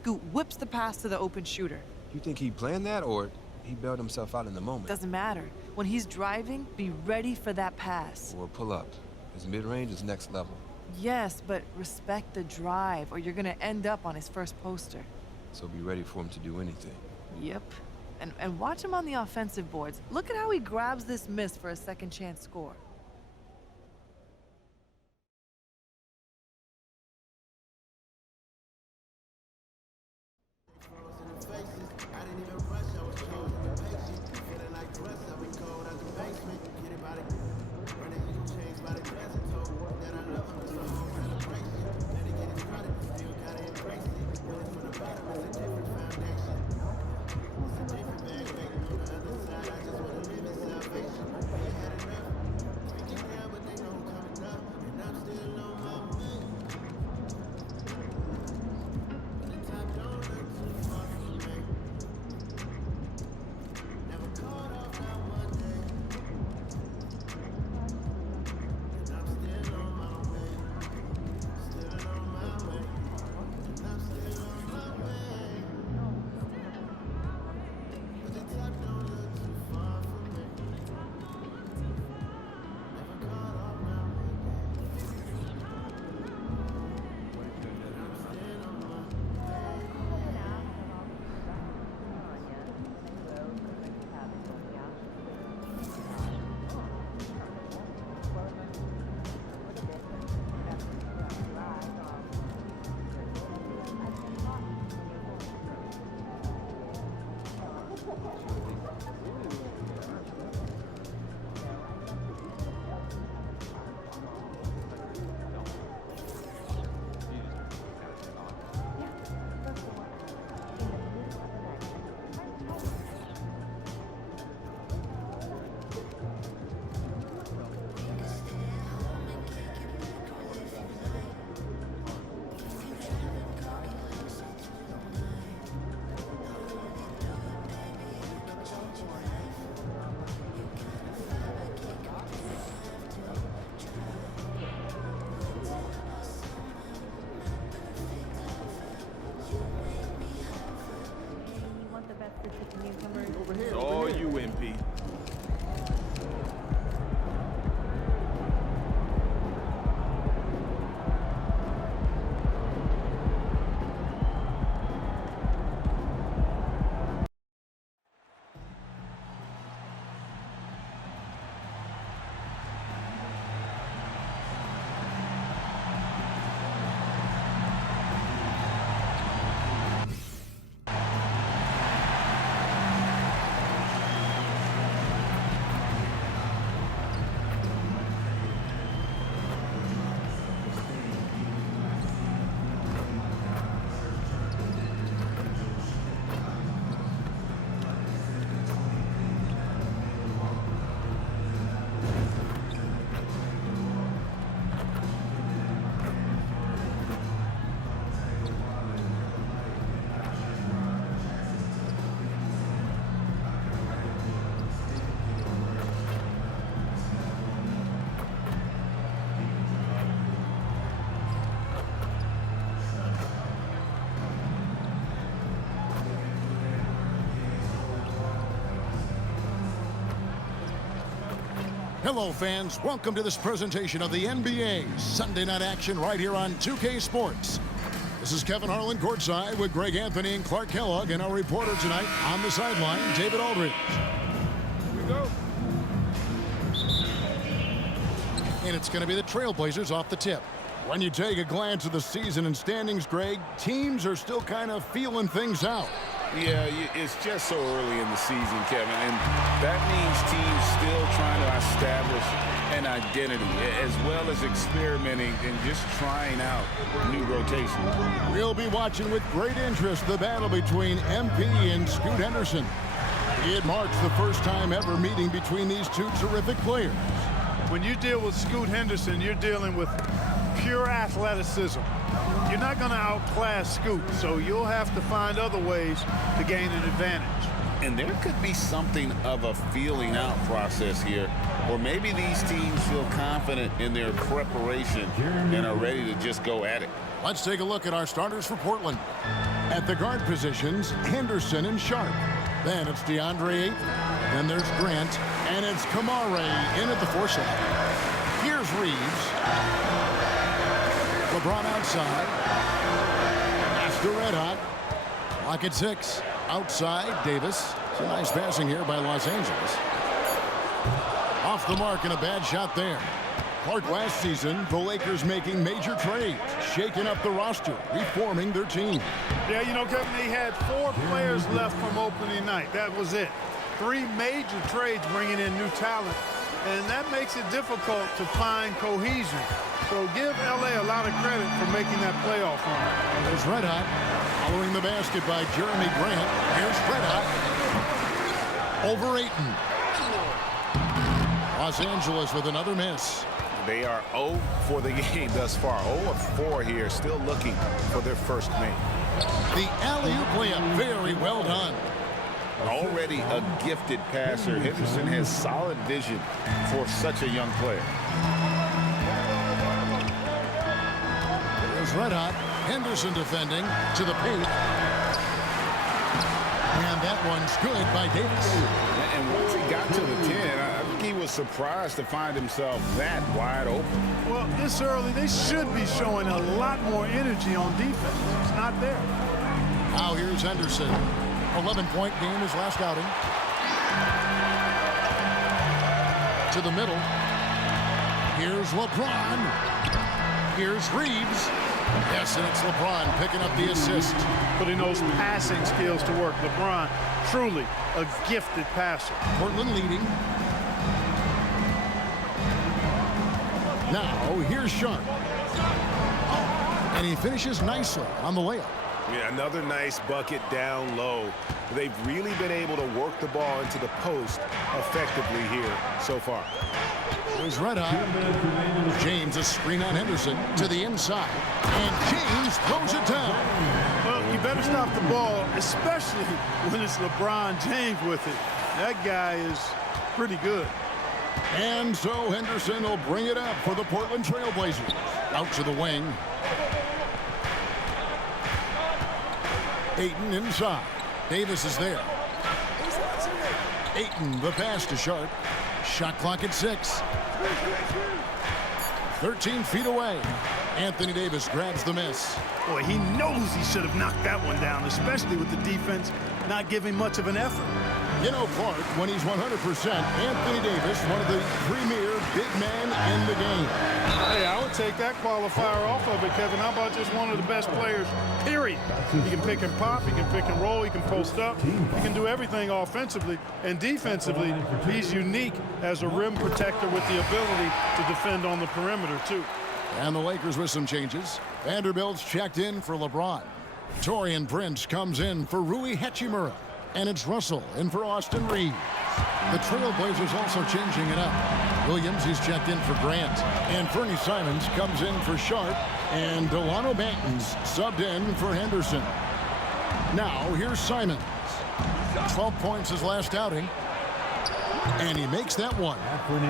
Scoot whips the pass to the open shooter. You think he planned that, or he bailed himself out in the moment? Doesn't matter. When he's driving, be ready for that pass. Or pull up. His mid-range is next level. Yes, but respect the drive, or you're gonna end up on his first poster. So be ready for him to do anything. Yep. And watch him on the offensive boards. Look at how he grabs this miss for a second chance score. It's all you, MP. Hello, fans. Welcome to this presentation of the NBA Sunday Night Action right here on 2K Sports. This is Kevin Harlan courtside with Greg Anthony and Clark Kellogg, and our reporter tonight on the sideline, David Aldridge. Here we go. And it's going to be the Trailblazers off the tip. When you take a glance at the season and standings, Greg, teams are still kind of feeling things out. Yeah, it's just so early in the season, Kevin, and that means teams still trying to establish an identity as well as experimenting and just trying out new rotations. We'll be watching with great interest the battle between MP and Scoot Henderson. It marks the first time ever meeting between these two terrific players. When you deal with Scoot Henderson, you're dealing with pure athleticism. You're not going to outclass Scoot, so you'll have to find other ways to gain an advantage. And there could be something of a feeling out process here, or maybe these teams feel confident in their preparation and are ready to just go at it. Let's take a look at our starters for Portland. At the guard positions, Henderson and Sharp. Then it's DeAndre Ayton. Then there's Grant. And it's Kamare in at the 4 slot. Here's Reeves. LeBron outside. Pass to Red Hot. Clock at 6. Outside, Davis. It's a nice passing here by Los Angeles. Off the mark and a bad shot there. Clark, last season, the Lakers making major trades, shaking up the roster, reforming their team. Yeah, you know, Kevin, they had 4 players left from opening night. That was it. 3 major trades bringing in new talent, and that makes it difficult to find cohesion. So give L.A. a lot of credit for making that playoff run. There's Red Hot, following the basket by Jeremy Grant. Here's Red Hot. Over Ayton. Los Angeles with another miss. They are 0 for the game thus far. 0 of 4 here, still looking for their first make. The alley-oop layup, very well done. Already a gifted passer, Henderson has solid vision for such a young player. There's Red Hot. Henderson defending to the paint. And that one's good by Davis. And once he got to the 10, I think he was surprised to find himself that wide open. Well, this early, they should be showing a lot more energy on defense. It's not there. Now here's Henderson. 11-point game his last outing. To the middle. Here's LeBron. Here's Reeves. Yes, and it's LeBron picking up the assist. Putting those passing skills to work. LeBron, truly a gifted passer. Portland leading. Now, here's Sharp. And he finishes nicely on the layup. Yeah, another nice bucket down low. They've really been able to work the ball into the post effectively here so far. There's Red Hot. James, a screen on Henderson to the inside. And James throws it down. Well, you better stop the ball, especially when it's LeBron James with it. That guy is pretty good. And so Henderson will bring it up for the Portland Trail Blazers. Out to the wing. Ayton inside. Davis is there. Ayton, the pass to Sharp. Shot clock at 6. 13 feet away. Anthony Davis grabs the miss. Boy, he knows he should have knocked that one down, especially with the defense not giving much of an effort. You know, Clark, when he's 100%, Anthony Davis, one of the premier big men in the game. Hey, I would take that qualifier off of it, Kevin. How about just one of the best players, period? He can pick and pop, he can pick and roll, he can post up, he can do everything offensively. And defensively, he's unique as a rim protector with the ability to defend on the perimeter, too. And the Lakers with some changes. Vanderbilt's checked in for LeBron. Torian Prince comes in for Rui Hachimura. And it's Russell in for Austin Reeves. The Trailblazers also changing it up. Williams, he's checked in for Grant. And Fernie Simons comes in for Sharp. And Delano Banton's subbed in for Henderson. Now, here's Simons. 12 points his last outing. And he makes that one.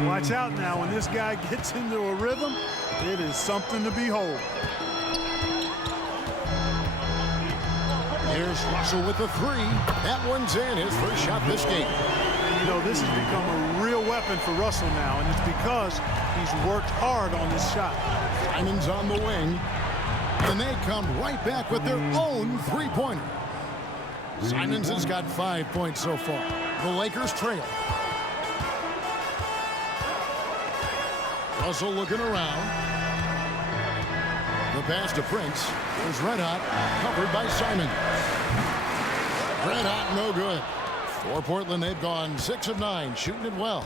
Watch out now. When this guy gets into a rhythm, it is something to behold. Here's Russell with the 3. That one's in, his first shot this game. You know, this has become a real weapon for Russell now, and it's because he's worked hard on this shot. Simons on the wing. And they come right back with their own 3-pointer. Simons has got 5 points so far. The Lakers trail. Russell looking around. The pass to Prince. Here's Red Hot, covered by Simons. Red Hot, no good. For Portland, they've gone 6 of 9, shooting it well.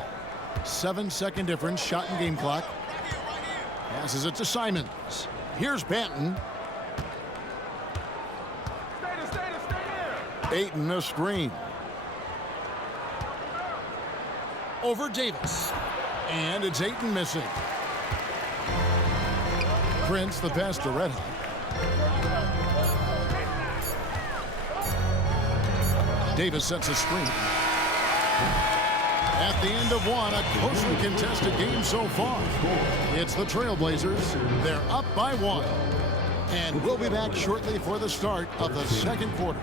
7-second difference, shot and game clock. Passes it to Simons. Here's Banton. Ayton, a screen. Over Davis. And it's Ayton missing. Prince, the pass to Red Hot. Davis sets a screen. At the end of one, a closely contested game so far. It's the Trailblazers. They're up by 1. And we'll be back shortly for the start of the second quarter.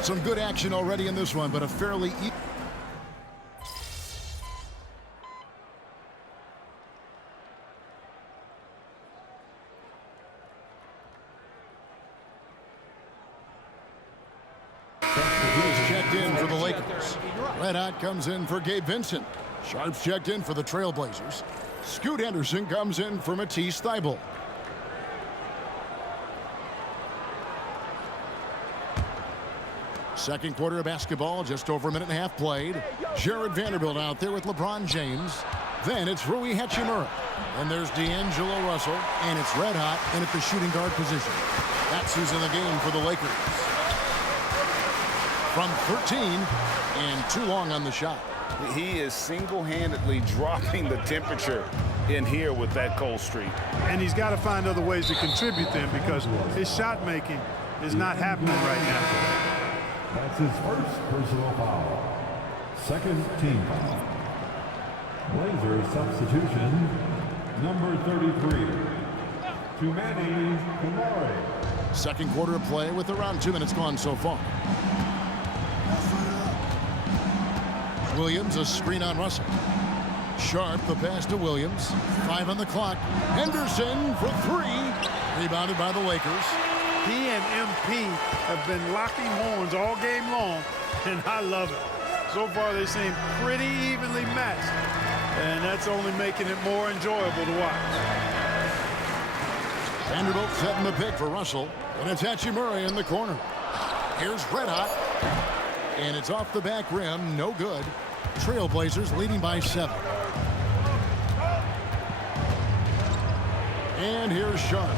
Some good action already in this one, but a fairly checked in for the Lakers. Red Hot comes in for Gabe Vincent. Sharps checked in for the Trailblazers. Scoot Henderson comes in for Matisse Thybulle. Second quarter of basketball, just over a minute and a half played. Jared Vanderbilt out there with LeBron James. Then it's Rui Hachimura. And there's D'Angelo Russell, and it's Red Hot in at the shooting guard position. That's who's in the game for the Lakers. From 13, and too long on the shot. He is single-handedly dropping the temperature in here with that cold streak. And he's got to find other ways to contribute then, because his shot making is not happening right now. That's his first personal foul. Second team foul. Blazers substitution, number 33, Tumani Kamari. Second quarter of play with around 2 minutes gone so far. Williams, a screen on Russell. Sharp, the pass to Williams. 5 on the clock. Henderson for 3. Rebounded by the Lakers. He and MP have been locking horns all game long, and I love it. So far, they seem pretty evenly matched, and that's only making it more enjoyable to watch. Vanderbilt setting the pick for Russell, and it's Hachimura in the corner. Here's Red Hot, and it's off the back rim, no good. Trailblazers leading by 7. And here's Sharp.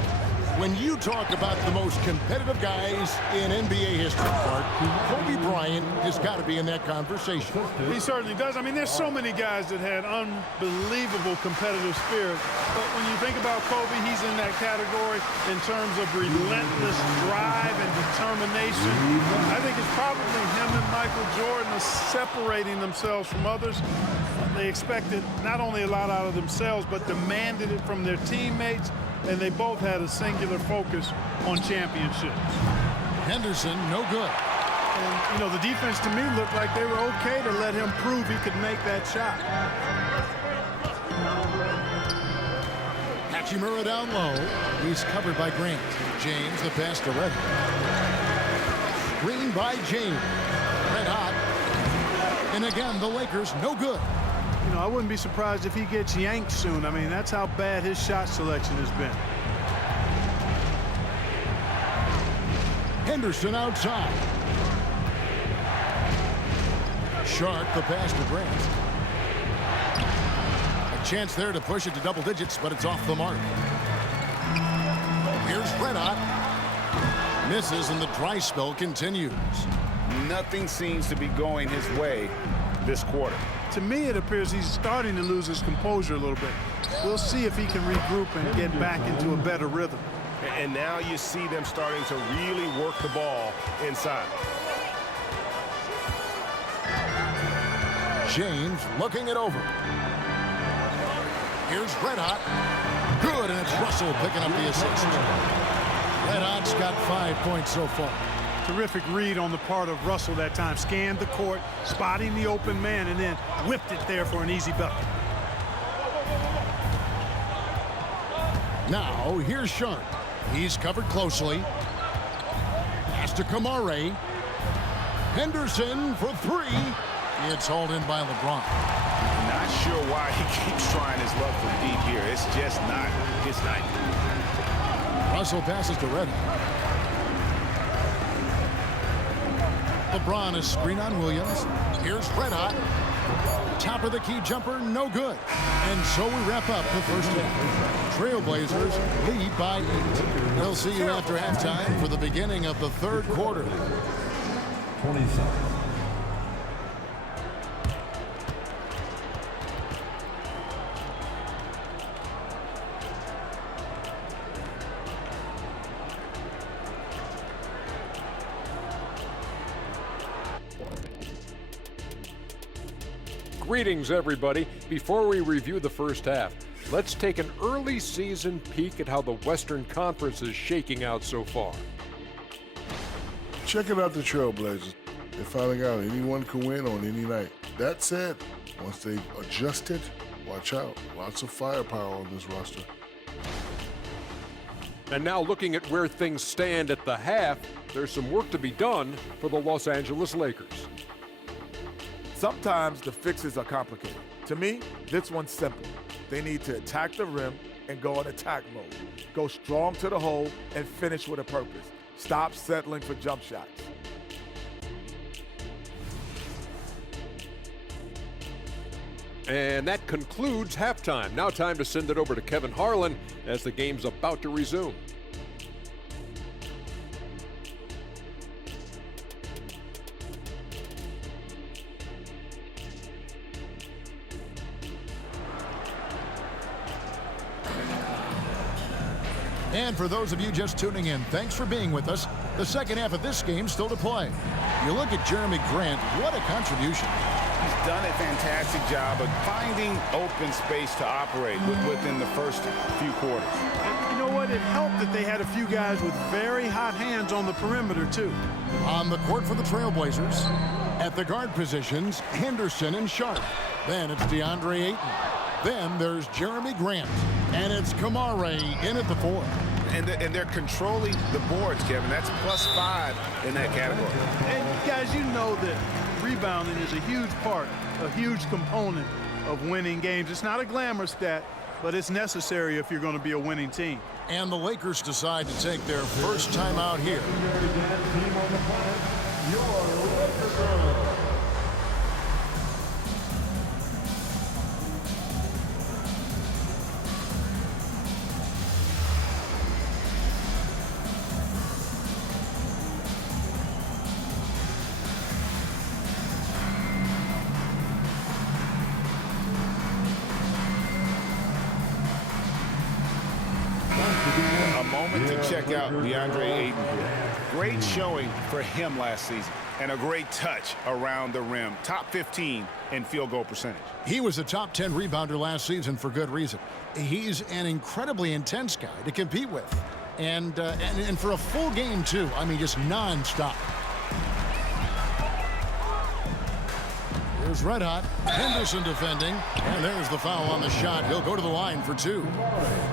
When you talk about the most competitive guys in NBA history, Clark, Kobe Bryant has got to be in that conversation. He certainly does. I mean, there's so many guys that had unbelievable competitive spirit. But when you think about Kobe, he's in that category in terms of relentless drive and determination. I think it's probably him and Michael Jordan are separating themselves from others. They expected not only a lot out of themselves, but demanded it from their teammates. And they both had a singular focus on championships. Henderson, no good. And, you know, the defense to me looked like they were okay to let him prove he could make that shot. Hachimura down low. He's covered by Grant. James, the pass to Red Hot. Screen by James. Red Hot. And again, the Lakers, no good. You know, I wouldn't be surprised if he gets yanked soon. I mean, that's how bad his shot selection has been. Henderson outside. Sharp, the pass to Grant. A chance there to push it to double digits, but it's off the mark. Here's Red Hot. Misses, and the dry spell continues. Nothing seems to be going his way this quarter. To me, it appears he's starting to lose his composure a little bit. We'll see if he can regroup and get back into a better rhythm. And now you see them starting to really work the ball inside. James looking it over. Here's Red Hot. Good, and it's Russell picking up the assist. Red Hot's got 5 points so far. Terrific read on the part of Russell that time. Scanned the court, spotting the open man, and then whipped it there for an easy bucket. Now, here's Sharp. He's covered closely. Pass to Kamari. Henderson for 3. It's hauled in by LeBron. Not sure why he keeps trying his luck from deep here. It's just not his night. Russell passes to Red Hot. LeBron is screen on Williams. Here's Red Hot. Top of the key jumper, no good. And so we wrap up the first half. Trailblazers lead by 8. We'll see you after halftime for the beginning of the third quarter. 20 seconds. Greetings, everybody. Before we review the first half, let's take an early season peek at how the Western Conference is shaking out so far. Checking out the Trailblazers and finding out anyone can win on any night. That said, once they've adjusted, watch out. Lots of firepower on this roster. And now looking at where things stand at the half, there's some work to be done for the Los Angeles Lakers. Sometimes the fixes are complicated. To me, this one's simple. They need to attack the rim and go in attack mode. Go strong to the hole and finish with a purpose. Stop settling for jump shots. And that concludes halftime. Now time to send it over to Kevin Harlan as the game's about to resume. And for those of you just tuning in, thanks for being with us. The second half of this game still to play. You look at Jeremy Grant, what a contribution. He's done a fantastic job of finding open space to operate within the first few quarters. And you know what? It helped that they had a few guys with very hot hands on the perimeter, too. On the court for the Trailblazers, at the guard positions, Henderson and Sharp. Then it's DeAndre Ayton. Then there's Jeremy Grant. And it's Kamare in at the 4. And they're controlling the boards, Kevin. That's +5 in that category. And guys, you know that rebounding is a huge part, a huge component of winning games. It's not a glamour stat, but it's necessary if you're going to be a winning team. And the Lakers decide to take their first time out here. A moment to check out DeAndre Ayton here. Great showing for him last season, and a great touch around the rim. Top 15 in field goal percentage. He was a top 10 rebounder last season for good reason. He's an incredibly intense guy to compete with. And for a full game, too. I mean, just nonstop. Here's Red Hot. Henderson defending. And there's the foul on the shot. He'll go to the line for 2.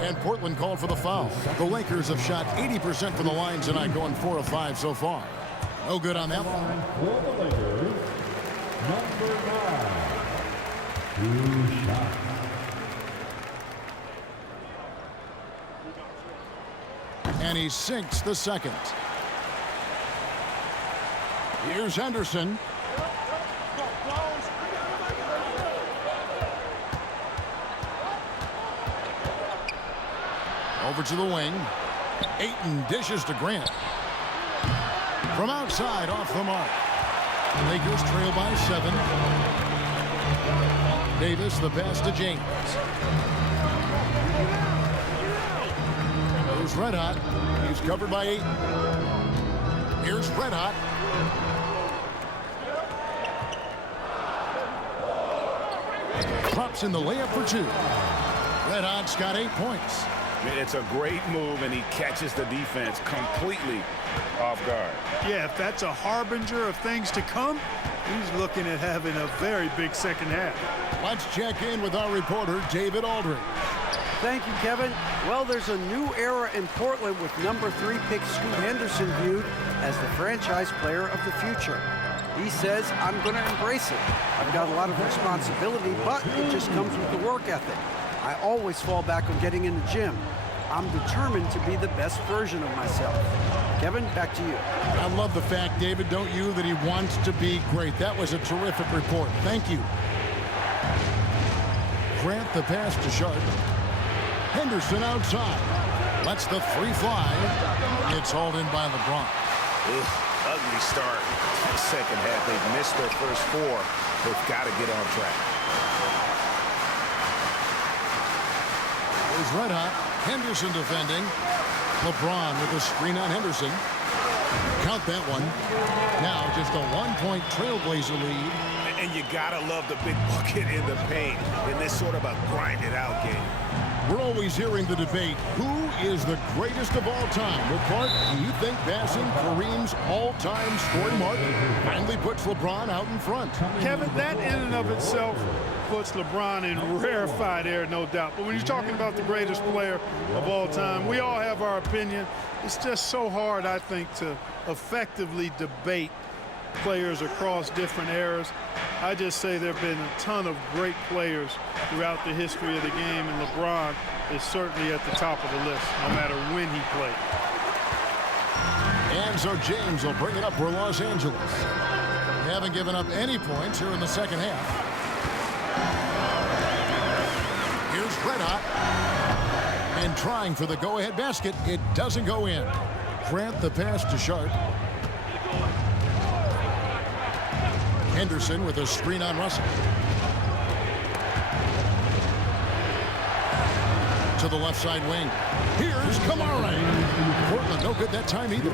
And Portland called for the foul. The Lakers have shot 80% from the line tonight, going 4 of 5 so far. No good on that one. For the Lakers, number 9. 2 shots. And he sinks the second. Here's Henderson. Over to the wing. Ayton dishes to Grant. From outside, off the mark. Lakers trail by 7. Davis, the pass to James. Here's Red Hot. He's covered by 8. Here's Red Hot. Drops in the layup for 2. Red Hot's got 8 points. It's a great move, and he catches the defense completely off guard. Yeah, if that's a harbinger of things to come, he's looking at having a very big second half. Let's check in with our reporter, David Aldridge. Thank you, Kevin. Well, there's a new era in Portland with number 3 pick Scoot Henderson viewed as the franchise player of the future. He says, I'm going to embrace it. I've got a lot of responsibility, but it just comes with the work ethic. I always fall back on getting in the gym. I'm determined to be the best version of myself. Kevin, back to you. I love the fact, David, don't you, that he wants to be great. That was a terrific report. Thank you. Grant the pass to Sharp. Henderson outside. Lets the three fly. It's hauled in by LeBron. Ugly start. Second half, they've missed their first four. They've got to get on track. Here's Red Hot. Henderson defending. LeBron with a screen on Henderson. Count that one. Now just a 1-point Trailblazer lead. And you got to love the big bucket in the paint in this sort of a grind-it-out game. We're always hearing the debate, who is the greatest of all time? Well, Clark, do you think passing Kareem's all-time scoring mark finally puts LeBron out in front? Kevin, that in and of itself puts LeBron in rarefied air, no doubt. But when you're talking about the greatest player of all time, we all have our opinion. It's just so hard, I think, to effectively debate players across different eras. I just say there have been a ton of great players throughout the history of the game, and LeBron is certainly at the top of the list, no matter when he played. And so James will bring it up for Los Angeles. They haven't given up any points here in the second half. Here's Red Hot. And trying for the go-ahead basket. It doesn't go in. Grant the pass to Sharp. Henderson with a screen on Russell. To the left side wing. Here's Kamara. Portland no good that time either.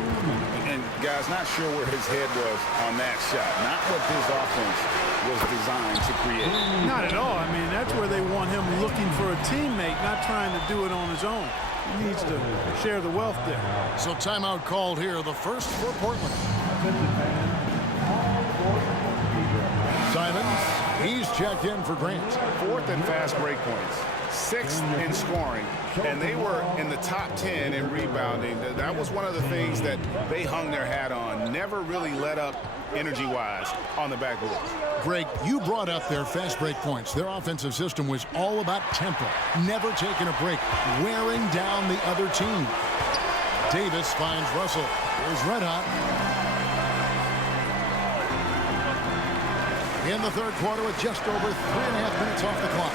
And guys, not sure where his head was on that shot. Not what this offense was designed to create. Not at all. I mean, that's where they want him looking for a teammate, not trying to do it on his own. He needs to share the wealth there. So timeout called here, the first for Portland. Simons, he's checked in for Grant. Fourth in fast break points, sixth in scoring, and they were in the top 10 in rebounding. That was one of the things that they hung their hat on. Never really let up energy-wise on the backboard. Greg, you brought up their fast break points. Their offensive system was all about tempo, never taking a break, wearing down the other team. Davis finds Russell. Here's Red Hot. In the third quarter with just over 3.5 minutes off the clock.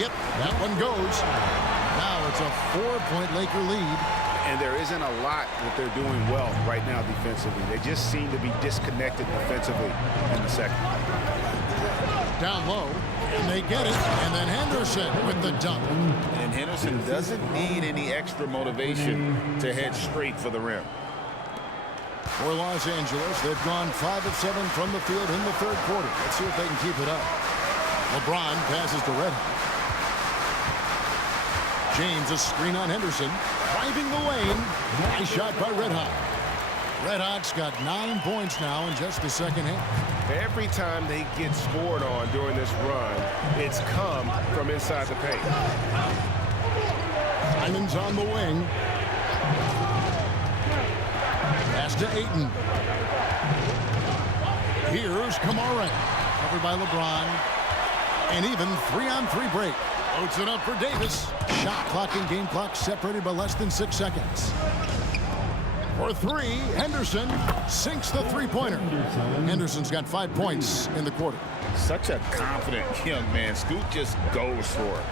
Yep, that one goes. Now it's a 4-point Laker lead. And there isn't a lot that they're doing well right now defensively. They just seem to be disconnected defensively in the second. Down low, and they get it. And then Henderson with the dunk. And Henderson doesn't need any extra motivation to head straight for the rim. For Los Angeles, they've gone 5 of 7 from the field in the third quarter. Let's see if they can keep it up. LeBron passes to Red Hot. James a screen on Henderson. Driving the lane. Nice shot by Red Hot. Red Hot's got 9 points now in just the second half. Every time they get scored on during this run, it's come from inside the paint. Simons on the wing. Pass to Ayton. Here's Kamara. Covered by LeBron. And even 3-on-3 break. Loads it up for Davis. Shot clock and game clock separated by less than 6 seconds. For 3, Henderson sinks the three-pointer. Henderson's got 5 points in the quarter. Such a confident young man. Scoot just goes for it.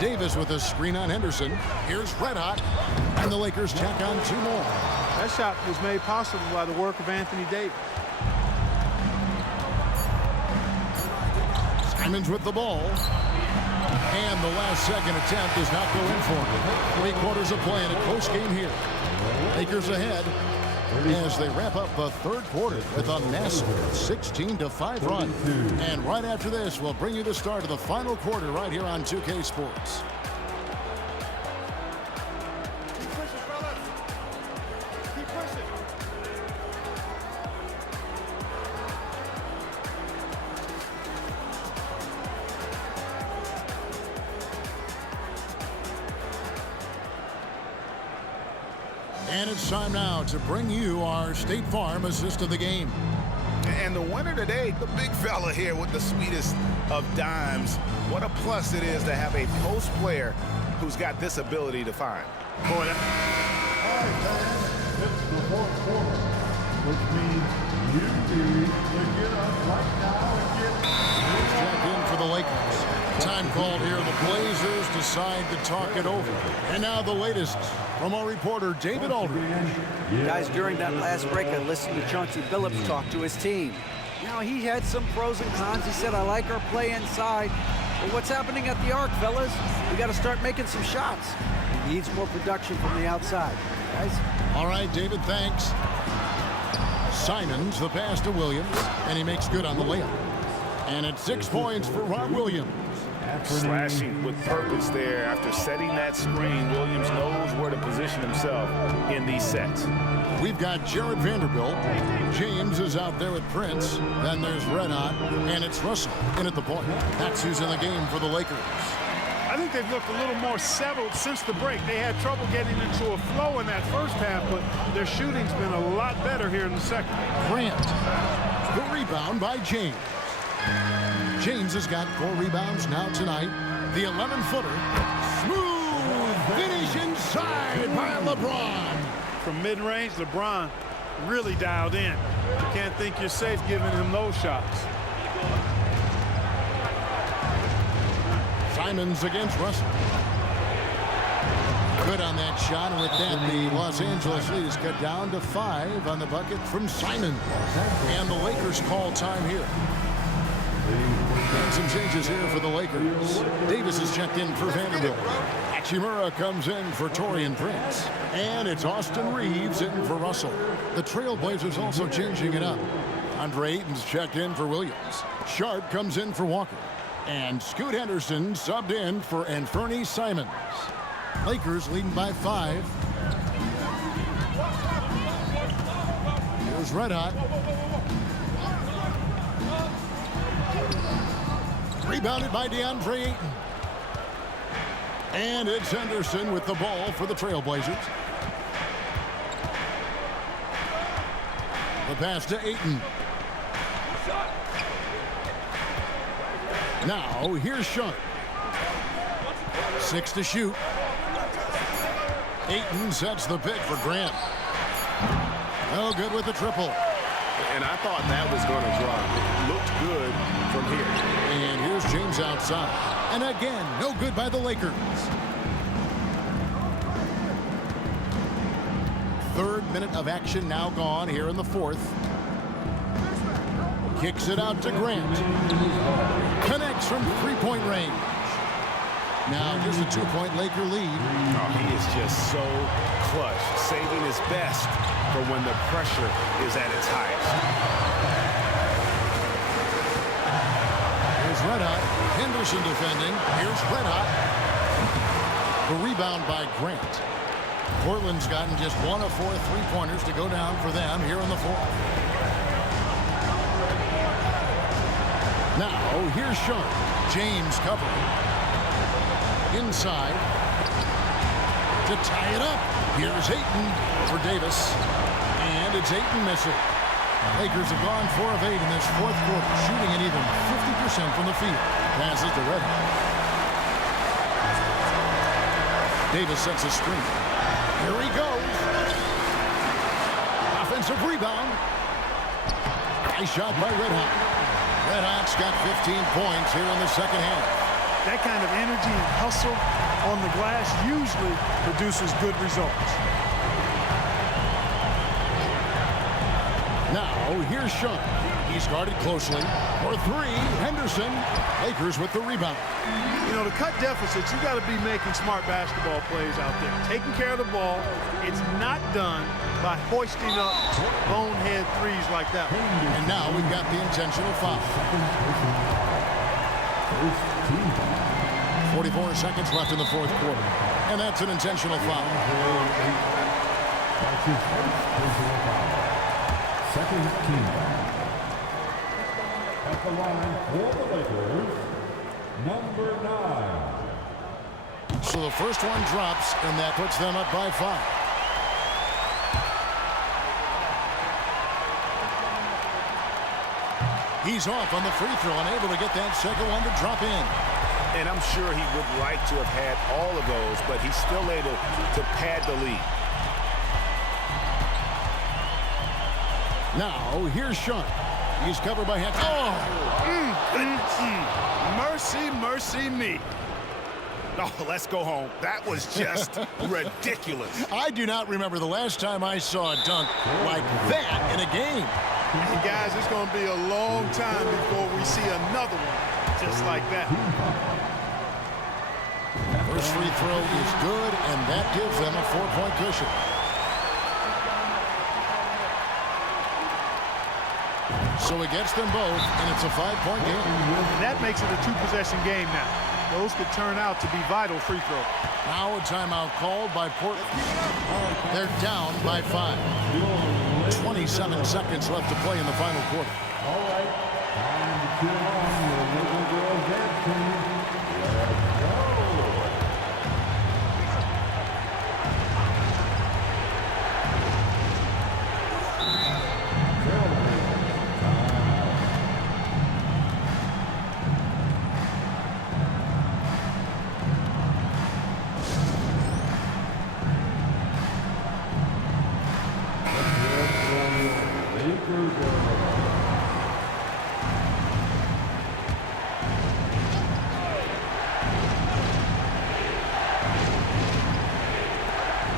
Davis with a screen on Henderson. Here's Red Hot. And the Lakers tack on 2 more. That shot was made possible by the work of Anthony Davis. Simons with the ball. And the last second attempt does not go in for him. 3 quarters of play in a close game here. Lakers ahead as they wrap up the third quarter with a massive 16-5 run. And right after this, we'll bring you the start of the final quarter right here on 2K Sports. Keep pushing, fellas. Keep pushing. And it's time now to bring you our State Farm assist of the game. And the winner today, the big fella here with the sweetest of dimes. What a plus it is to have a post player who's got this ability to find. Boy, All right, fans, it's the fourth quarter, which means Check in for the Lakers. Time called here. The Blazers decide to talk it over. And now the latest from our reporter, David Aldridge. Guys, during that last break, I listened to Chauncey Billups talk to his team. You know, he had some pros and cons. He said, I like our play inside. But what's happening at the arc, fellas? We got to start making some shots. He needs more production from the outside. Guys? All right, David, thanks. Simons, the pass to Williams, and he makes good on the layup. And it's 6 points for Rob Williams. Slashing with purpose there. After setting that screen, Williams knows where to position himself in these sets. We've got Jared Vanderbilt. James is out there with Prince. Then there's Red Hot, and it's Russell in at the point. That's who's in the game for the Lakers. I think they've looked a little more settled since the break. They had trouble getting into a flow in that first half, but their shooting's been a lot better here in the second. Grant. The rebound by James. James has got 4 rebounds now tonight. The 11-footer. Smooth finish inside by LeBron. From mid-range, LeBron really dialed in. You can't think you're safe giving him those shots. Simons against Russell. Good on that shot, and with that, the Los Angeles lead is cut down to 5 on the bucket from Simons. And the Lakers call time here. And some changes here for the Lakers. Davis is checked in for Vanderbilt. Hachimura comes in for Taurean Prince. And it's Austin Reeves in for Russell. The Trailblazers also changing it up. Andre Ayton's checked in for Williams. Sharp comes in for Walker. And Scoot Henderson subbed in for Anfernee Simons. Lakers leading by 5. Here's Red Hot. Rebounded by DeAndre Ayton. And it's Henderson with the ball for the Trailblazers. The pass to Ayton. Now, here's Sharp. 6 to shoot. Ayton sets the pick for Grant. No good with the triple. And I thought that was going to drop. It looked good from here. And here's James outside. And again, no good by the Lakers. 3rd minute of action now gone here in the 4th. Kicks it out to Grant. Connects from 3-point range. Now just a 2-point Laker lead. Oh, he is just so clutch, saving his best for when the pressure is at its highest. Here's Red Hot. Henderson defending. Here's Red Hot. The rebound by Grant. Portland's gotten just 1 of 4 3-pointers to go down for them here in the 4th. Now, here's Sharp. James covering. Inside. To tie it up. Here's Ayton for Davis. And it's Ayton missing. Lakers have gone 4 of 8 in this 4th quarter, shooting an even 50% from the field. Passes to Red Hot. Davis sets a screen. Here he goes. Offensive rebound. Nice shot by Red Hot. Red Hot's got 15 points here in the second half. That kind of energy and hustle on the glass usually produces good results. Now, here's Sharp. He's guarded closely. For 3, Henderson. Lakers with the rebound. You know, to cut deficits, you got to be making smart basketball plays out there. Taking care of the ball. It's not done by hoisting up bonehead threes like that. And now we've got the intentional foul. 44 seconds left in the 4th quarter. And that's an intentional foul. Second team. At the line for the Lakers, number 9. So the first one drops, and that puts them up by 5. He's off on the free throw, unable to get that second one to drop in. And I'm sure he would like to have had all of those, but he's still able to pad the lead. Now, here's Sharp. He's covered by Heck. Oh! Mercy, mercy me. Oh, let's go home. That was just ridiculous. I do not remember the last time I saw a dunk like that in a game. And guys, it's going to be a long time before we see another one just like that. First free throw is good, and that gives them a 4-point cushion. So he gets them both, and it's a 5-point game. And that makes it a 2-possession game now. Those could turn out to be vital free throws. Now a timeout called by Portland. They're down by 5. 27 seconds left to play in the final quarter. All right. Time to cheer on your local girls dance team. Let's go.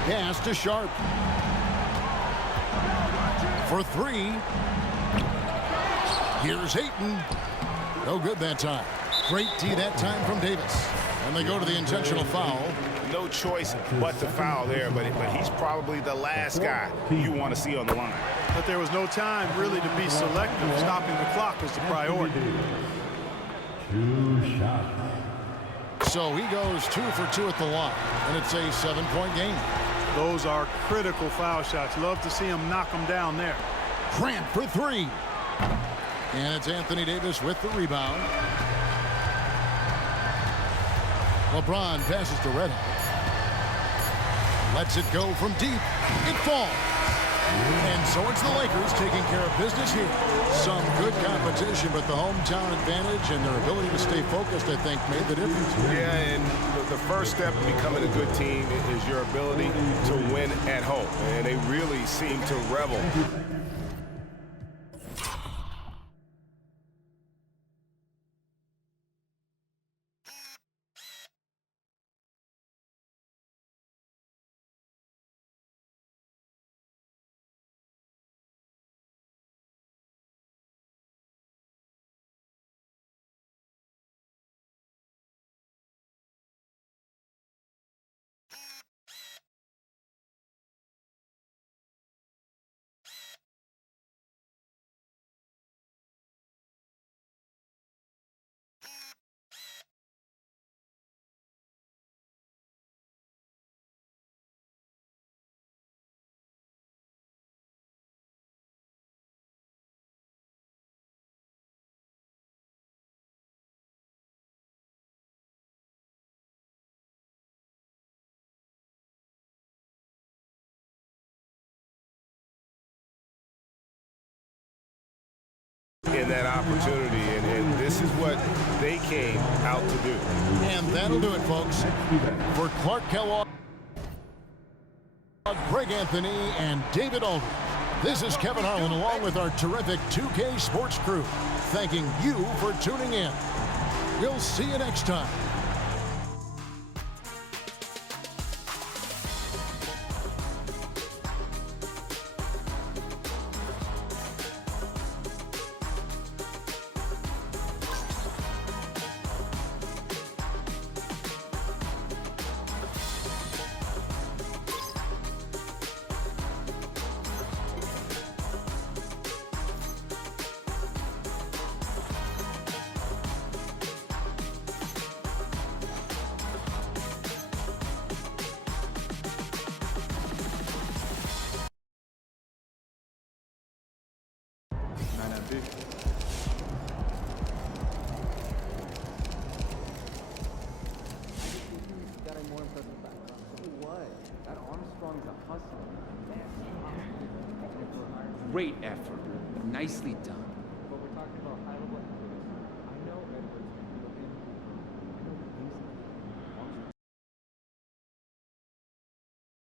Pass to Sharp. For 3. Here's Hayton. No good that time. Great D that time from Davis. And they go to the intentional foul. No choice but to foul there, but he's probably the last guy you want to see on the line. But there was no time really to be selective. Stopping the clock was the priority. 2 shots. So he goes 2 for 2 at the line, and it's a 7-point game. Those are critical foul shots. Love to see him knock them down there. Grant for 3. And it's Anthony Davis with the rebound. LeBron passes to Red Hot. Lets it go from deep. It falls. And so it's the Lakers taking care of business here. Some good competition, but the hometown advantage and their ability to stay focused, I think, made the difference. Yeah, and the first step in becoming a good team is your ability to win at home. And they really seem to revel. In that opportunity, and this is what they came out to do. And that'll do it, folks. For Clark Kellogg, Greg Anthony, and David Aldridge, this is Kevin Harlan along with our terrific 2K Sports crew, thanking you for tuning in. We'll see you next time. Great effort. Nicely done. But we're talking about high level activities. I know Edwards can be looking.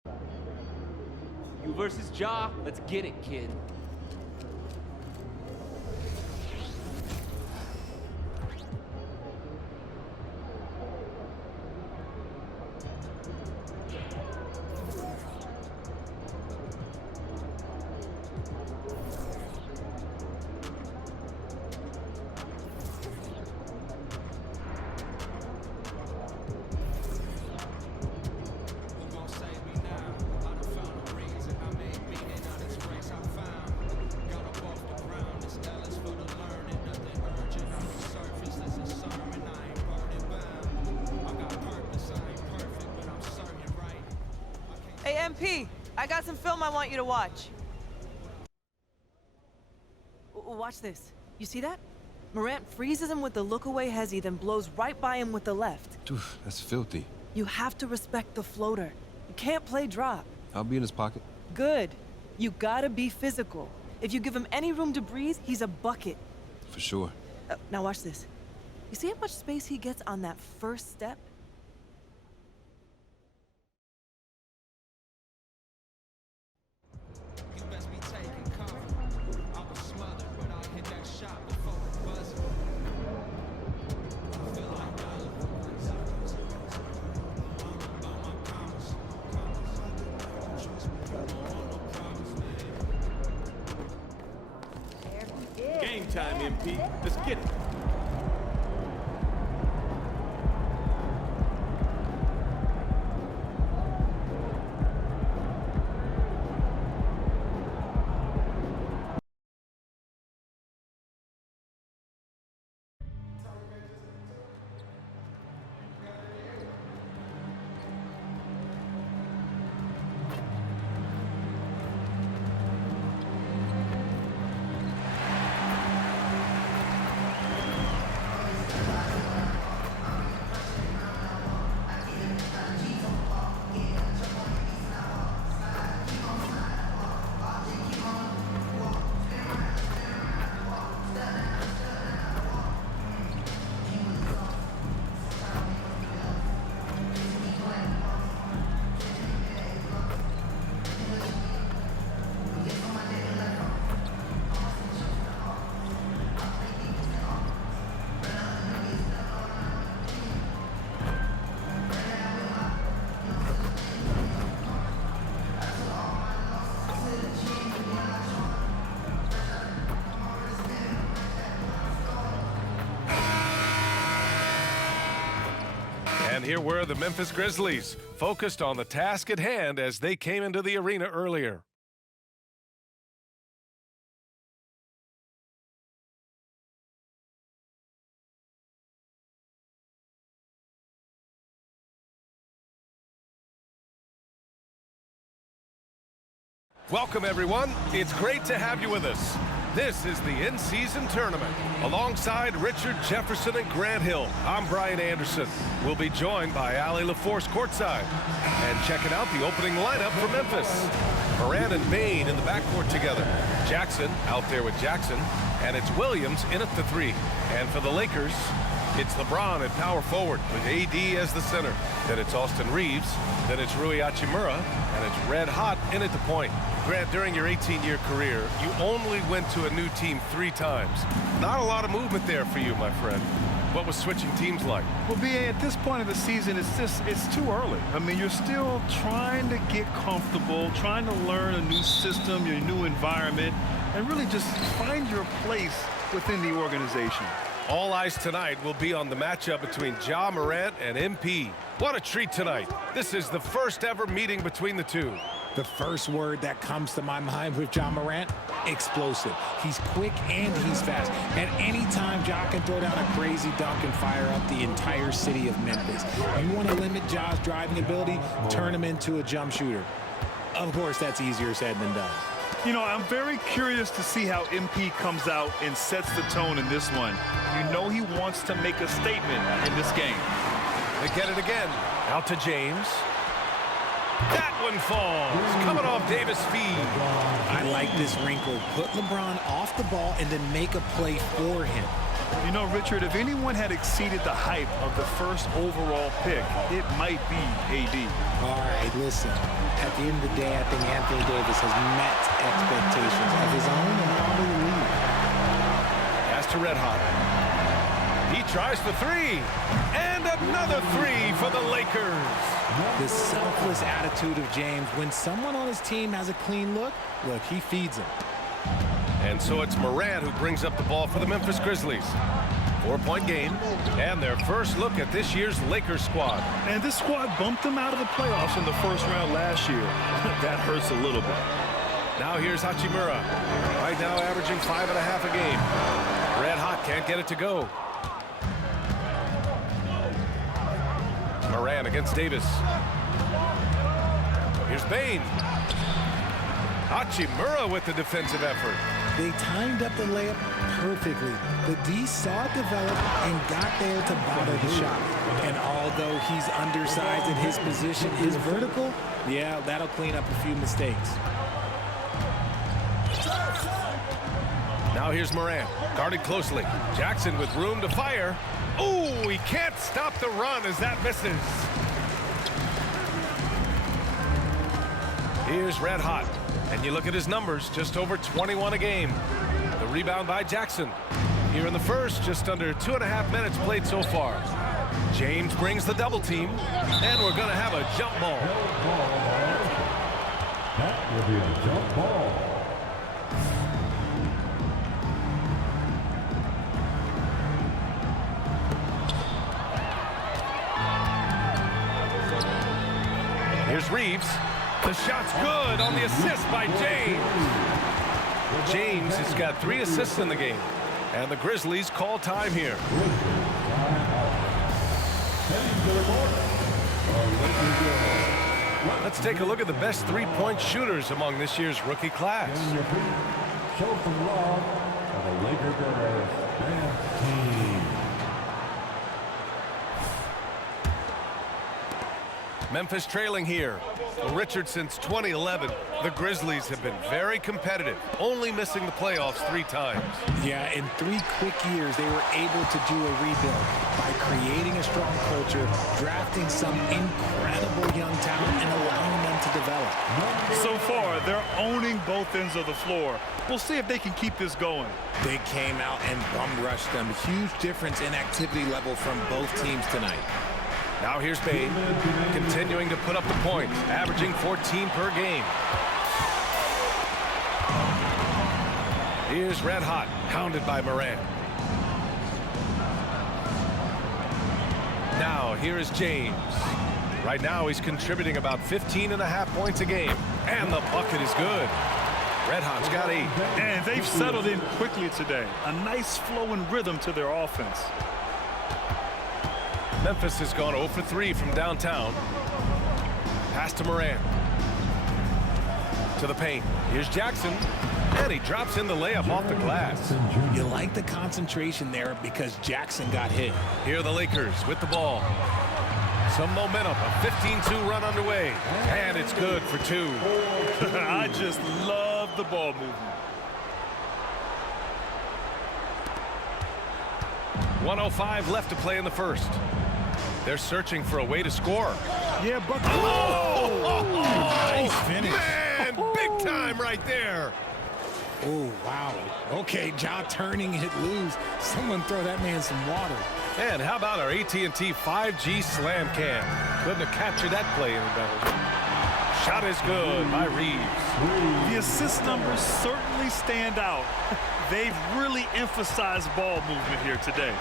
I know You versus Ja. Let's get it, kid. MP, I got some film I want you to watch. Watch this. You see that? Morant freezes him with the look-away hezzy, then blows right by him with the left. Dude, that's filthy. You have to respect the floater. You can't play drop. I'll be in his pocket. Good. You gotta be physical. If you give him any room to breathe, he's a bucket. For sure. Now watch this. You see how much space he gets on that first step? Game time, MP. Let's get it. And here were the Memphis Grizzlies, focused on the task at hand as they came into the arena earlier. Welcome, everyone. It's great to have you with us. This is the in-season tournament. Alongside Richard Jefferson and Grant Hill, I'm Brian Anderson. We'll be joined by Allie LaForce courtside. And checking out the opening lineup for Memphis. Morant and Bane in the backcourt together. Jackson out there with Jackson. And it's Williams in at the 3. And for the Lakers, it's LeBron at power forward with AD as the center. Then it's Austin Reeves. Then it's Rui Hachimura. And it's Red Hot in at the point. Grant, during your 18-year career, you only went to a new team 3 times. Not a lot of movement there for you, my friend. What was switching teams like? Well, B.A., at this point of the season, it's too early. I mean, you're still trying to get comfortable, trying to learn a new system, your new environment, and really just find your place within the organization. All eyes tonight will be on the matchup between Ja Morant and MP. What a treat tonight. This is the first ever meeting between the two. The first word that comes to my mind with Ja Morant, explosive. He's quick and he's fast. At any time, Ja can throw down a crazy dunk and fire up the entire city of Memphis. You want to limit Ja's driving ability, turn him into a jump shooter. Of course, that's easier said than done. You know, I'm very curious to see how MP comes out and sets the tone in this one. You know he wants to make a statement in this game. They get it again. Out to James. That one falls. Coming off Davis' feed. I like this wrinkle. Put LeBron off the ball and then make a play for him. You know, Richard, if anyone had exceeded the hype of the first overall pick, it might be AD. All right, listen. At the end of the day, I think Anthony Davis has met expectations of his own and probably the league. Pass to Red Hot. He tries the 3. And another 3 for the Lakers. The selfless attitude of James. When someone on his team has a clean look, he feeds him. And so it's Morant who brings up the ball for the Memphis Grizzlies. 4-point game, and their first look at this year's Lakers squad. And this squad bumped them out of the playoffs in the first round last year. That hurts a little bit. Now here's Hachimura. Right now averaging 5.5 a game. Red Hot can't get it to go. Morant against Davis. Here's Bane. Hachimura with the defensive effort. They timed up the layup perfectly. The D saw it develop and got there to bottle the shot. And although he's undersized at his position, his vertical, yeah, that'll clean up a few mistakes. Now here's Morant, guarded closely. Jackson with room to fire. Oh, he can't stop the run as that misses. Here's Red Hot, and you look at his numbers, just over 21 a game. The rebound by Jackson. Here in the first, just under 2.5 minutes played so far. James brings the double team, and we're going to have a jump ball. That will be a jump ball. Here's Reeves. The shot's good on the assist by James. James has got 3 assists in the game. And the Grizzlies call time here. Let's take a look at the best three-point shooters among this year's rookie class. Show some love for the Laker Girls dance team. Memphis trailing here. Well, Richard, since 2011, the Grizzlies have been very competitive, only missing the playoffs 3 times. Yeah, in 3 quick years, they were able to do a rebuild by creating a strong culture, drafting some incredible young talent, and allowing them to develop. So far, they're owning both ends of the floor. We'll see if they can keep this going. They came out and bum rushed them. Huge difference in activity level from both teams tonight. Now here's Bane, continuing to put up the points, averaging 14 per game. Here's Red Hot, hounded by Morant. Now here is James. Right now he's contributing about 15.5 points a game, and the bucket is good. Red Hot's got 8. And they've settled in quickly today. A nice flow and rhythm to their offense. Memphis has gone 0 for 3 from downtown. Pass to Morant. To the paint. Here's Jackson. And he drops in the layup off the glass. You like the concentration there because Jackson got hit. Here are the Lakers with the ball. Some momentum. A 15-2 run underway. And it's good for 2. I just love the ball movement. 1:05 left to play in the first. They're searching for a way to score. Yeah, but nice finish. Man, big time right there. Oh, wow. Okay, Ja turning it loose. Someone throw that man some water. And how about our AT&T 5G slam cam? Couldn't have captured that play any better. Shot is good by Reeves. The assist numbers certainly stand out. They've really emphasized ball movement here today.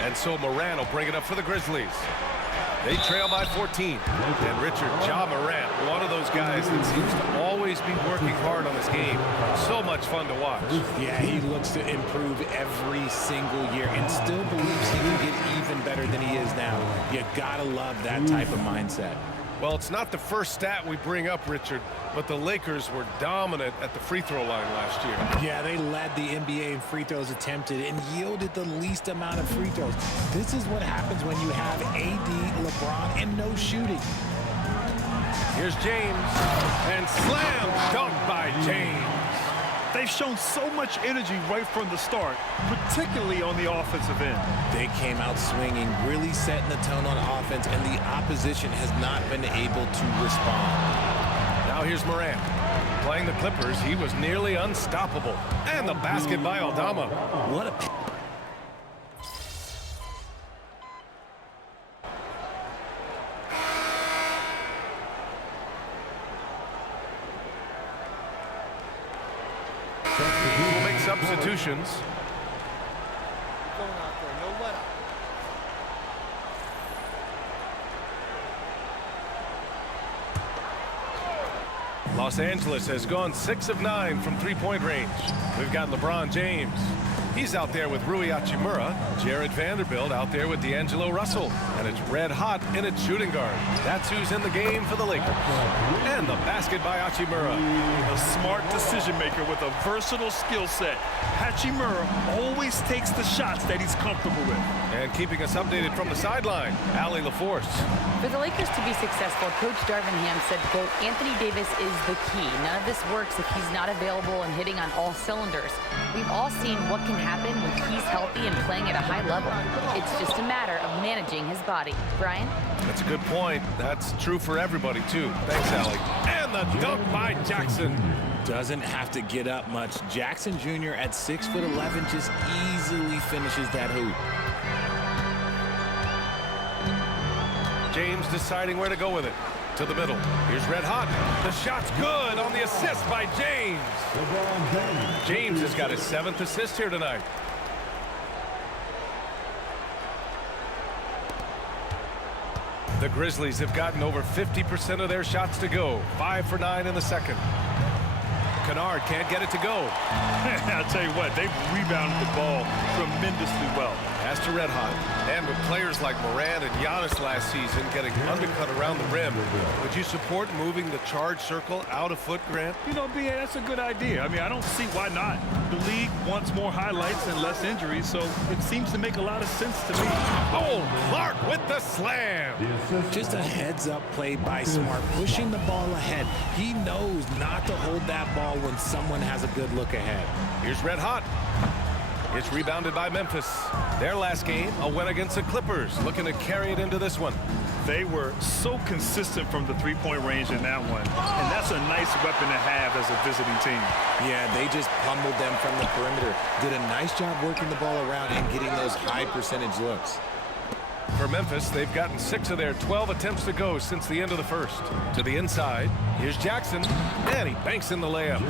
And so Morant will bring it up for the Grizzlies. They trail by 14. And Richard, Ja Morant, one of those guys that seems to always be working hard on this game. So much fun to watch. Yeah, he looks to improve every single year and still believes he can get even better than he is now. You gotta love that type of mindset. Well, it's not the first stat we bring up, Richard, but the Lakers were dominant at the free throw line last year. Yeah, they led the NBA in free throws attempted and yielded the least amount of free throws. This is what happens when you have AD, LeBron, and no shooting. Here's James, and slam dunk by James. They've shown so much energy right from the start, particularly on the offensive end. They came out swinging, really setting the tone on offense, and the opposition has not been able to respond. Now here's Morant. Playing the Clippers, he was nearly unstoppable. And the basket by Aldama. What a... We'll make substitutions. Los Angeles has gone 6 of 9 from three-point range. We've got LeBron James. He's out there with Rui Hachimura. Jared Vanderbilt out there with D'Angelo Russell. And it's red hot in its shooting guard. That's who's in the game for the Lakers. And the basket by Hachimura. A smart decision maker with a versatile skill set. Hachimura always takes the shots that he's comfortable with. And keeping us updated from the sideline, Allie LaForce. For the Lakers to be successful, Coach Darvin Ham said, quote, Anthony Davis is the key. None of this works if he's not available and hitting on all cylinders. We've all seen what can happen when he's healthy and playing at a high level. It's just a matter of managing his body. Brian? That's a good point. That's true for everybody, too. Thanks, Allie. And the dunk by Jackson. Doesn't have to get up much. Jackson Jr. at 6'11" just easily finishes that hoop. James deciding where to go with it. To the middle. Here's red hot. The shot's good on the assist by James. James has got his 7th assist here tonight. The Grizzlies have gotten over 50% of their shots to go. 5 for 9 in the second. Kennard can't get it to go. I'll tell you what, they've rebounded the ball tremendously well. Pass to red hot. And with players like Morant and Giannis last season getting undercut around the rim, would you support moving the charge circle out a foot, Grant? You know, B.A., that's a good idea. I mean, I don't see why not. The league wants more highlights and less injuries, so it seems to make a lot of sense to me. Oh, Clark with the slam. Just a heads-up play by Smart, pushing the ball ahead. He knows not to hold that ball when someone has a good look ahead. Here's red hot. It's rebounded by Memphis. Their last game, a win against the Clippers, looking to carry it into this one. They were so consistent from the three-point range in that one, and that's a nice weapon to have as a visiting team. Yeah, they just pummeled them from the perimeter. Did a nice job working the ball around and getting those high-percentage looks. For Memphis, they've gotten 6 of their 12 attempts to go since the end of the first. To the inside, here's Jackson, and he banks in the layup.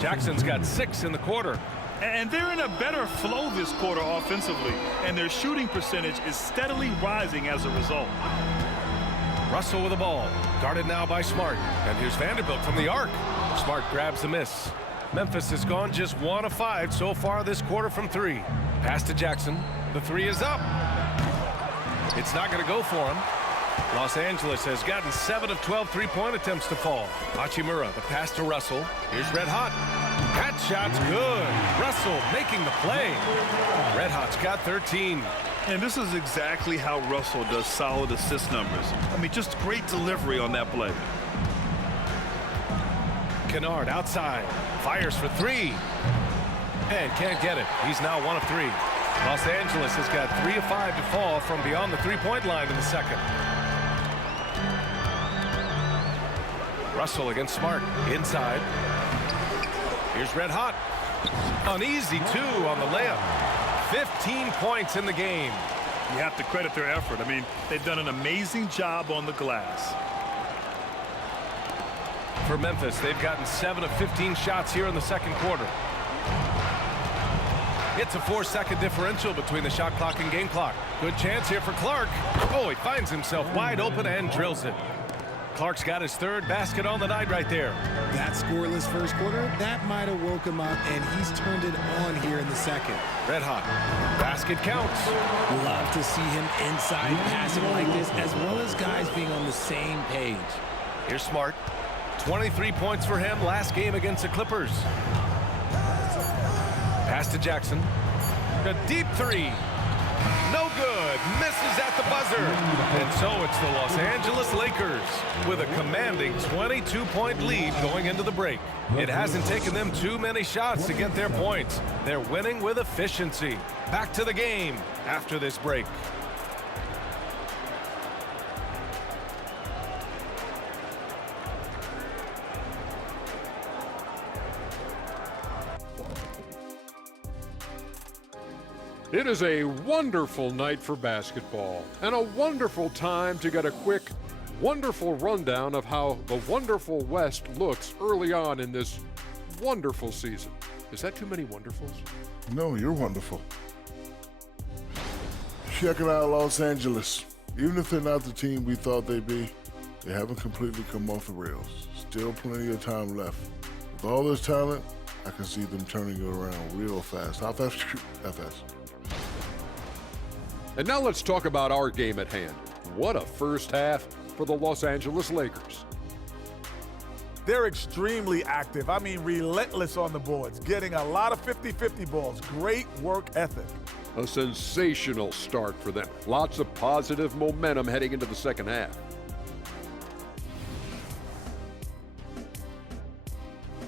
Jackson's got 6 in the quarter. And they're in a better flow this quarter offensively, and their shooting percentage is steadily rising as a result. Russell with the ball, guarded now by Smart. And here's Vanderbilt from the arc. Smart grabs the miss. Memphis has gone just 1 of 5 so far this quarter from 3. Pass to Jackson. The 3 is up. It's not going to go for him. Los Angeles has gotten 7 of 12 three-point attempts to fall. Hachimura, the pass to Russell. Here's Red Hot. That shot's good. Russell making the play. Red Hot's got 13. And this is exactly how Russell does solid assist numbers. I mean, just great delivery on that play. Kennard outside. Fires for 3. And can't get it. He's now 1 of 3. Los Angeles has got 3 of 5 to fall from beyond the three-point line in the second. Russell against Smart. Inside. Here's Red Hot. An easy 2 on the layup. 15 points in the game. You have to credit their effort. I mean, they've done an amazing job on the glass. For Memphis, they've gotten 7 of 15 shots here in the second quarter. It's a 4-second differential between the shot clock and game clock. Good chance here for Clark. Oh, he finds himself wide open and drills it. Clark's got his 3rd basket on the night right there. That scoreless first quarter, that might have woke him up, and he's turned it on here in the second. Red Hot. Basket counts. Love to see him inside passing like this, as well as guys being on the same page. Here's Smart. 23 points for him last game against the Clippers. Pass to Jackson. A deep 3. No good. Misses at the buzzer. And so it's the Los Angeles Lakers with a commanding 22-point lead going into the break. It hasn't taken them too many shots to get their points. They're winning with efficiency. Back to the game after this break. It is a wonderful night for basketball and a wonderful time to get a quick, wonderful rundown of how the wonderful West looks early on in this wonderful season. Is that too many wonderfuls? No, you're wonderful. Checking out Los Angeles. Even if they're not the team we thought they'd be, they haven't completely come off the rails. Still plenty of time left. With all this talent, I can see them turning it around real fast. How fast? How fast? And now let's talk about our game at hand. What a first half for the Los Angeles Lakers. They're extremely active. I mean, relentless on the boards, getting a lot of 50-50 balls. Great work ethic. A sensational start for them. Lots of positive momentum heading into the second half.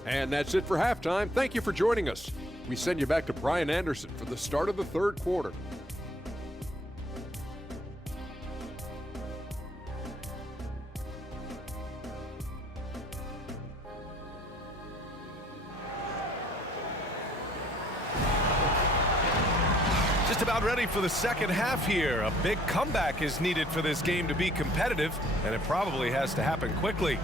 And that's it for halftime. Thank you for joining us. We send you back to Brian Anderson for the start of the third quarter. Just about ready for the second half here. A big comeback is needed for this game to be competitive, and it probably has to happen quickly.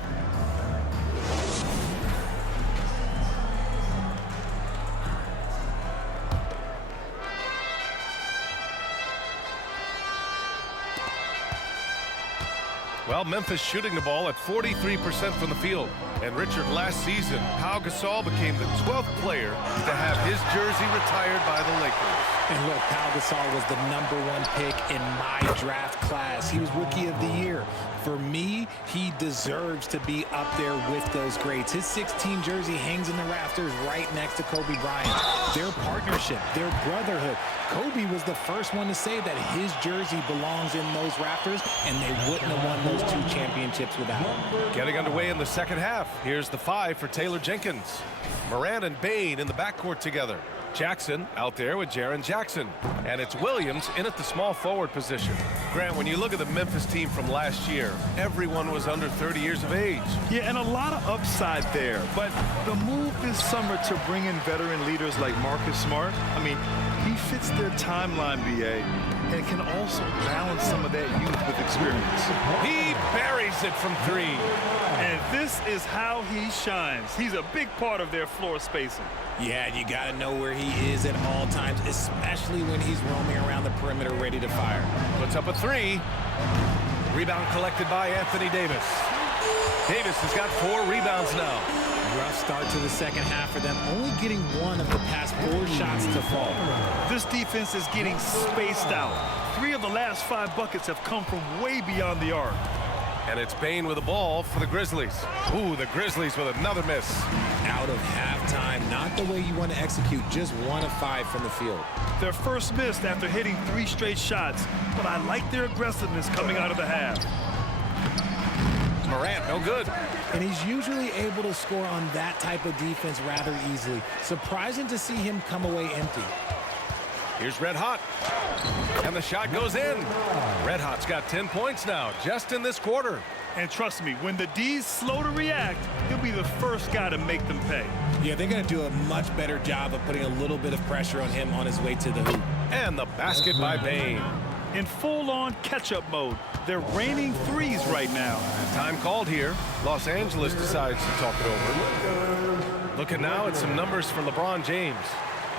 Well, Memphis shooting the ball at 43% from the field. And Richard, last season, Pau Gasol became the 12th player to have his jersey retired by the Lakers. And look, Pau Gasol was the #1 pick in my draft class. He was Rookie of the Year. For me, he deserves to be up there with those greats. His 16 jersey hangs in the rafters right next to Kobe Bryant. Their partnership, their brotherhood. Kobe was the first one to say that his jersey belongs in those rafters, and they wouldn't have won those 2 championships without him. Getting underway in the second half. Here's the 5 for Taylor Jenkins. Morant and Bane in the backcourt together. Jackson out there with Jaren Jackson. And it's Williams in at the small forward position. Grant, when you look at the Memphis team from last year, everyone was under 30 years of age. Yeah, and a lot of upside there. But the move this summer to bring in veteran leaders like Marcus Smart, I mean, he fits their timeline, BA, and can also balance some of that youth with experience. He buries it from 3. And this is how he shines. He's a big part of their floor spacing. Yeah, you got to know where he is at all times, especially when he's roaming around the perimeter ready to fire. Puts up a 3. Rebound collected by Anthony Davis. Davis has got 4 rebounds now. Rough start to the second half for them, only getting 1 of the past 4 shots to fall. This defense is getting spaced out. 3 of the last 5 buckets have come from way beyond the arc. And it's Bane with the ball for the Grizzlies. Ooh, the Grizzlies with another miss. Out of halftime, not the way you want to execute, just 1 of 5 from the field. Their first missed after hitting 3 straight shots, but I like their aggressiveness coming out of the half. Morant, no good. And he's usually able to score on that type of defense rather easily. Surprising to see him come away empty. Here's Red Hot. And the shot goes in. Red Hot's got 10 points now, just in this quarter. And trust me, when the D's slow to react, he'll be the first guy to make them pay. Yeah, they're going to do a much better job of putting a little bit of pressure on him on his way to the hoop. And the basket by Bane. In full-on catch-up mode, they're raining 3s right now. Time called here. Los Angeles decides to talk it over. Looking now at some numbers for LeBron James.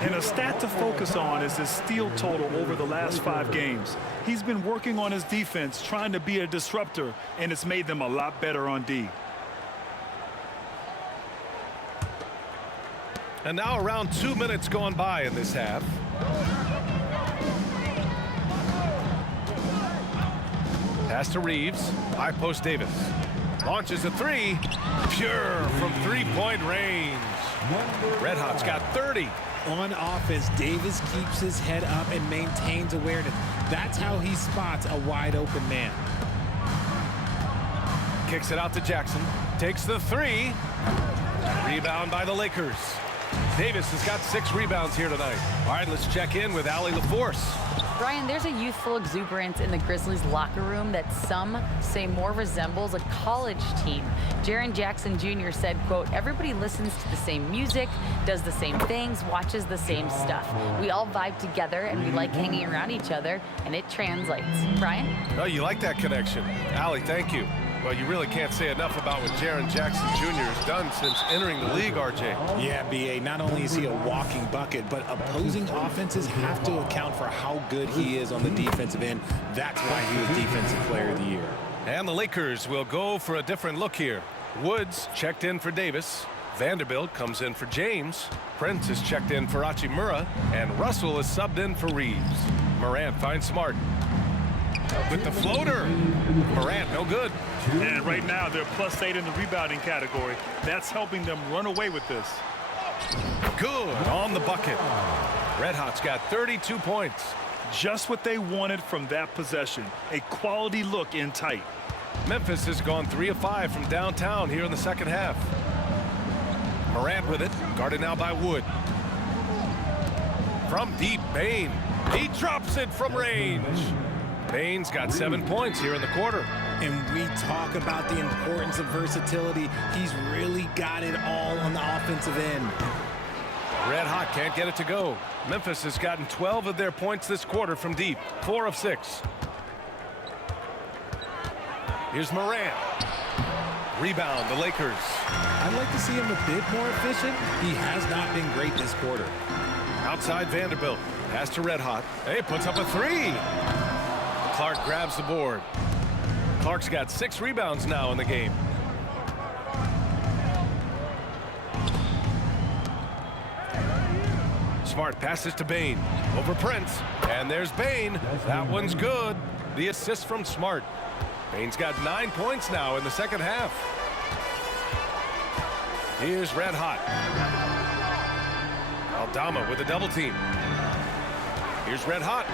And a stat to focus on is his steal total over the last 5 games. He's been working on his defense, trying to be a disruptor, and it's made them a lot better on D. And now around 2 minutes gone by in this half. Pass to Reeves. High post Davis. Launches a 3. Pure from 3-point range. Red Hot's got 30. On offense, Davis keeps his head up and maintains awareness. That's how he spots a wide open man. Kicks it out to Jackson. Takes the 3. Rebound by the Lakers. Davis has got 6 rebounds here tonight. All right, let's check in with Allie LaForce. Brian, there's a youthful exuberance in the Grizzlies locker room that some say more resembles a college team. Jaren Jackson Jr. said, quote, everybody listens to the same music, does the same things, watches the same stuff. We all vibe together and we like hanging around each other, and it translates. Brian? Oh, you like that connection. Allie, thank you. Well, you really can't say enough about what Jaren Jackson Jr. has done since entering the league, RJ. Yeah, B.A., not only is he a walking bucket, but opposing offenses have to account for how good he is on the defensive end. That's why he was Defensive Player of the Year. And the Lakers will go for a different look here. Woods checked in for Davis. Vanderbilt comes in for James. Prince is checked in for Hachimura. And Russell is subbed in for Reeves. Morant finds Smart. With the floater. Morant, no good. And right now, they're +8 in the rebounding category. That's helping them run away with this. Good on the bucket. Red Hot's got 32 points. Just what they wanted from that possession. A quality look in tight. Memphis has gone 3 of 5 from downtown here in the second half. Morant with it, guarded now by Wood. From deep, Bane. He drops it from range. Bane's got 7 points here in the quarter. And we talk about the importance of versatility. He's really got it all on the offensive end. Red Hot can't get it to go. Memphis has gotten 12 of their points this quarter from deep, 4 of 6. Here's Morant. Rebound, the Lakers. I'd like to see him a bit more efficient. He has not been great this quarter. Outside Vanderbilt. Pass to Red Hot. Hey, puts up a 3. Clark grabs the board. Clark's got 6 rebounds now in the game. Smart passes to Bane. Over Prince. And there's Bane. That one's good. The assist from Smart. Bane's got 9 points now in the second half. Here's Red Hot. Aldama with a double team. Here's Red Hot.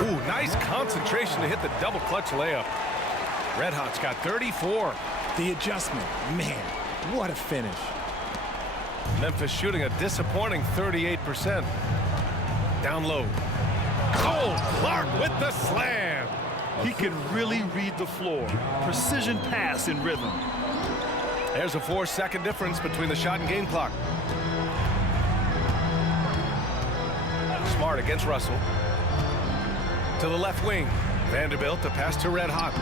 Ooh, nice concentration to hit the double clutch layup. Red Hot's got 34. The adjustment, man, what a finish. Memphis shooting a disappointing 38%. Down low. Oh, Clark with the slam. He can really read the floor. Precision pass in rhythm. There's a 4-second difference between the shot and game clock. Smart against Russell. To the left wing. Vanderbilt to pass to Red Hot.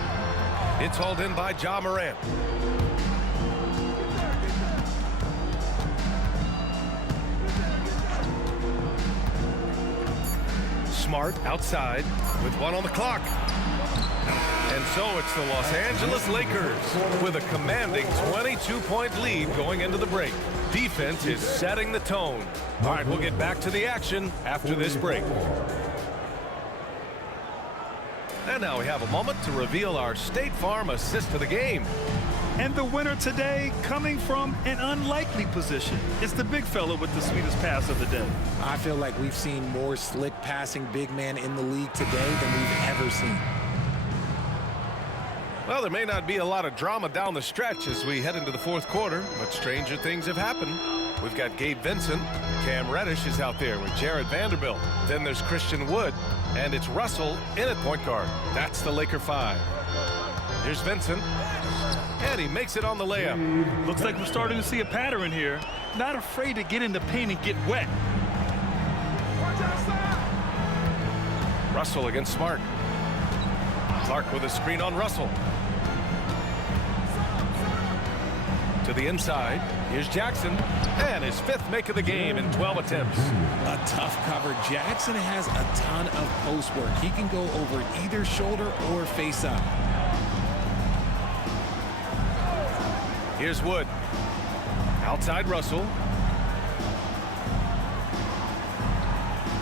It's hauled in by Ja Morant. Smart outside with 1 on the clock. And so it's the Los Angeles Lakers with a commanding 22-point lead going into the break. Defense is setting the tone. All right, we'll get back to the action after this break. And now we have a moment to reveal our State Farm assist of the game. And the winner today coming from an unlikely position. It's the big fella with the sweetest pass of the day. I feel like we've seen more slick passing big man in the league today than we've ever seen. Well, there may not be a lot of drama down the stretch as we head into the fourth quarter, but stranger things have happened. We've got Gabe Vincent. Cam Reddish is out there with Jared Vanderbilt. Then there's Christian Wood, and it's Russell in at point guard. That's the Laker 5. Here's Vincent, and he makes it on the layup. Looks like we're starting to see a pattern here. Not afraid to get in the paint and get wet. Russell against Smart. Clark with a screen on Russell. To the inside. Here's Jackson. And his 5th make of the game in 12 attempts. A tough cover. Jackson has a ton of post work. He can go over either shoulder or face up. Here's Wood. Outside Russell.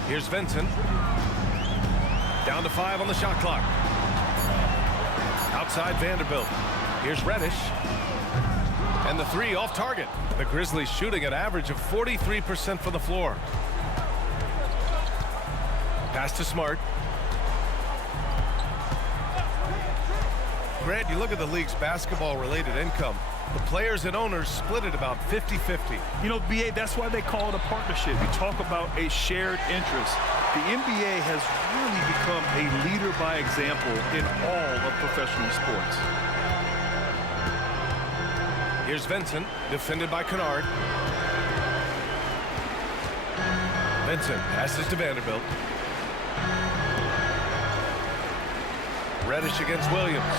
Here's Vincent. Down to 5 on the shot clock. Outside Vanderbilt. Here's Reddish. And the 3 off target. The Grizzlies shooting an average of 43% from the floor. Pass to Smart. Grant, you look at the league's basketball-related income. The players and owners split it about 50-50. You know, BA, that's why they call it a partnership. You talk about a shared interest. The NBA has really become a leader by example in all of professional sports. Here's Vincent, defended by Kennard. Vincent passes to Vanderbilt. Reddish against Williams.